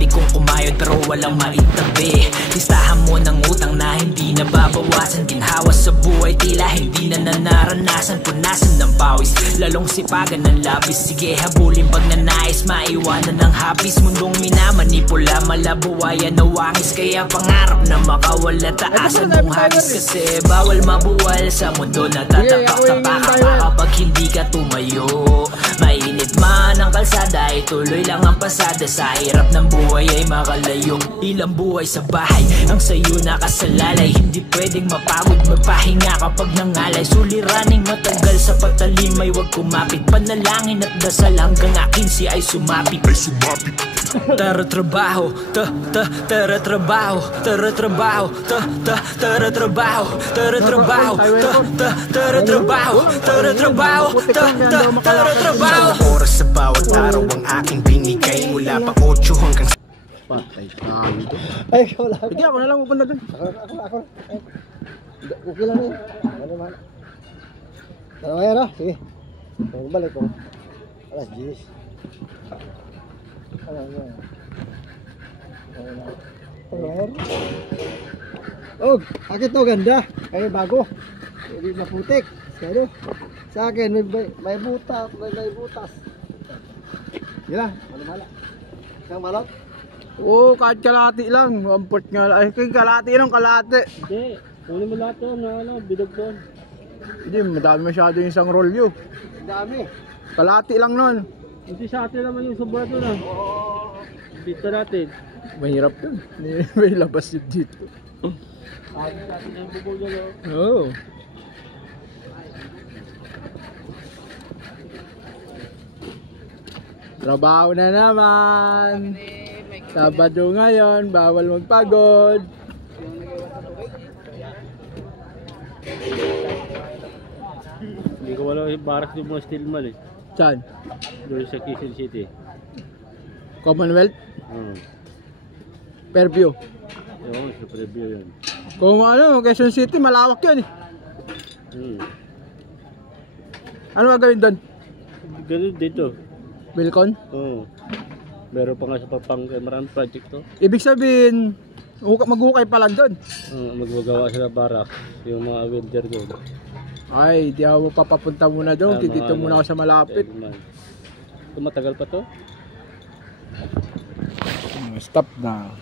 Pwede kong kumayod pero walang maitabi. Listahan mo ng utang na hindi na babawasan. Ginhawa sa buhay tila hindi na nanaranasan. Punasan ng pawis, lalong sipagan ng labis. Sige habulin pag nanais, maiwanan ng hapis. Mundong minamanipula, malabuwayan na wangis. Kaya pangarap na makawala, taasan mong hagis. Kasi bawal mabuwal sa mundo na tatapak-tapak ka kapag hindi ka tumayo. Mainit man ang kalsada, ituloy lang ang pasada. Sa hirap ng buhay ay makalayo. Ilang buhay sa bahay ang sayo nakasalalay. Hindi pwedeng mapagod, magpahinga kapag nangalay. Suliraning matagal sa patalim ay wag kumapit. Panalangin at dasal hanggang akin si ay sumapit. Tara trabaho, tara trabaho, tara trabaho, tara trabaho, tara trabaho, tara trabaho, tara trabaho, tara trabaho. Oras sa bawat araw ang aking binigay. Mula pa 8 hanggang patay tayo dito. Ay, wala. Sige, ako na lang pupunta dun. Ako. Okay lang yun. Ano man. Dalawa yan, ah. Sige. Balik ko. Alas 10. Ano yan? Oh, akit to ganda. Ay, bago. Hindi maputik. Pero, sa akin, may butas. May butas. Yan, malamala. Isang balot. Oo, kahit kalati lang. Amport nga. Ay, kalati lang, kalati. Hindi, kunin mo lahat to na ano, bidog doon. Hindi, madami masyado yung isang rolyo. Dami. Kalati lang nun. Hindi sa atin naman yung sobra doon ah. Dito natin. Mahirap yun. May labas yun dito. Atin sa atin yung bubog yan oh. Oo. Trabaho na naman. Sabado ngayon, bawal magpagod. Hindi ko wala yung barak yung mga steel mall eh. Saan? Doon sa Quezon City. Commonwealth? Fairview. Ewan, sa preview yun. Kung ano, Quezon City, malawak yun eh. Ano gagawin doon? Ganun dito. Wilcon? Oo. Meron pa nga sa maraming project to. Ibig sabihin, maghukay pa lang doon. Magagawa sila barak. Yung mga welder doon. Ay, di ako papapunta muna doon. Dito muna ako sa malapit. Ito matagal pa to? Stop na.